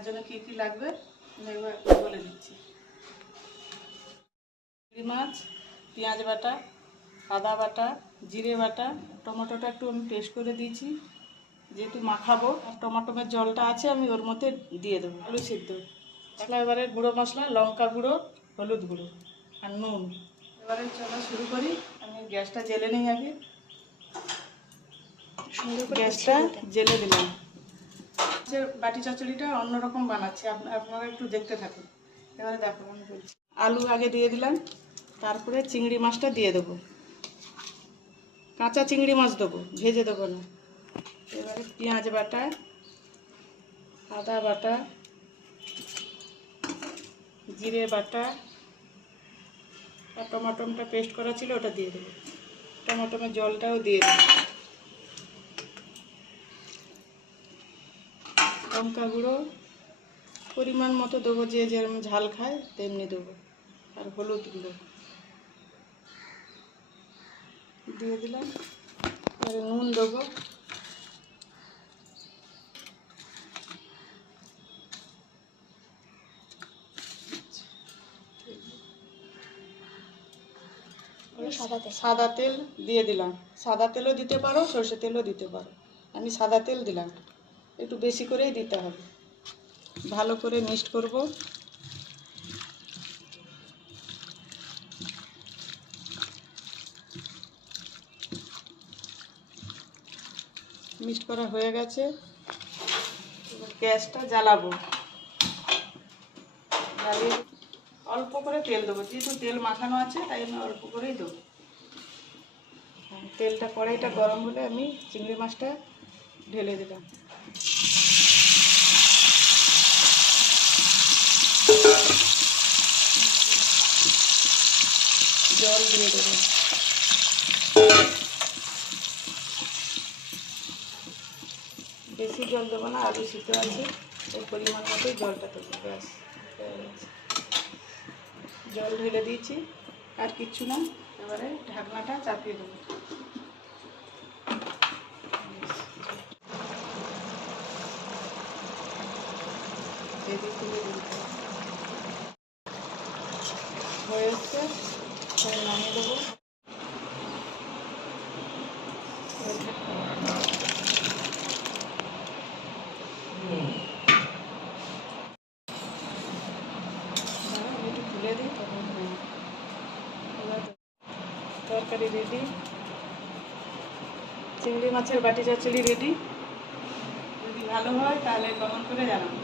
তার জন্য কী কী লাগবে এবার বলে দিচ্ছি। চিংড়ি মাছ, পেঁয়াজ বাটা, আদা বাটা, জিরে বাটা, টমেটোটা একটু আমি পেস্ট করে দিয়েছি যেহেতু মাখাবো, আর টমেটোর জলটা আছে আমি ওর মধ্যে দিয়ে দেবো। আলু সিদ্ধ, এবারে গুঁড়ো মশলা, লঙ্কা গুঁড়ো, হলুদ গুঁড়ো আর নুন। এবারে চলা শুরু করি। আমি গ্যাসটা জেলে নিই আগে। গ্যাসটা জেলে দিলাম। বাটি চচ্চড়িটা অন্যরকম বানাচ্ছি, আপনারা একটু দেখতে থাকুন। এবারে দেখো আমি বলছি। আলু আগে দিয়ে দিলাম, তারপরে চিংড়ি মাছটা দিয়ে দেবো। কাঁচা চিংড়ি মাছ দেবো, ভেজে দেবো না। এবারে পেঁয়াজ বাটা, আদা বাটা, জিরে বাটা আর টমেটোটা পেস্ট করা ছিল ওটা দিয়ে দেবো। টমেটোর জলটাও দিয়ে দেবো। লঙ্কা গুঁড়ো পরিমাণ মতো দেবো, যে যেরকম ঝাল খায় তেমনি দেবো। আর হলুদ গুঁড়ো দিয়ে দিলাম। আর নুন দেবো। সাদা তেল দিয়ে দিলাম। সাদা তেলও দিতে পারো, সরষে তেলও দিতে পারো। আমি সাদা তেল দিলাম, একটু বেশি করেই দিতে হবে। ভালো করে মিক্সড করব। মিক্সড করা হয়ে গেছে। এবার গ্যাসটা জ্বালাবো। জ্বালিয়ে অল্প করে তেল দেবো, যেহেতু তেল মাখানো আছে তাই আমি অল্প করেই দেবো। তেলটা কড়াইটা গরম হলে আমি চিংড়ি মাছটা ঢেলে দিলাম। জল দিয়ে দেবো। বেশি জল দেবো না, আলু সিদ্ধ আছে, ওই পরিমাণ মতোই জলটা দেবো। ব্যাস হয়ে গেছে। জল ঢেলে দিয়েছি, আর কিচ্ছু না। এবারে ঢাকনাটা চাপিয়ে দেবো। হয়ে এসছে, নামিয়ে দেবো। একটু তুলে দিই, তখন তরকারি রেডি। চিংড়ি মাছের বাটি চচ্চড়ি রেডি। যদি ভালো হয় তাহলে কমেন্ট করে জানাবো।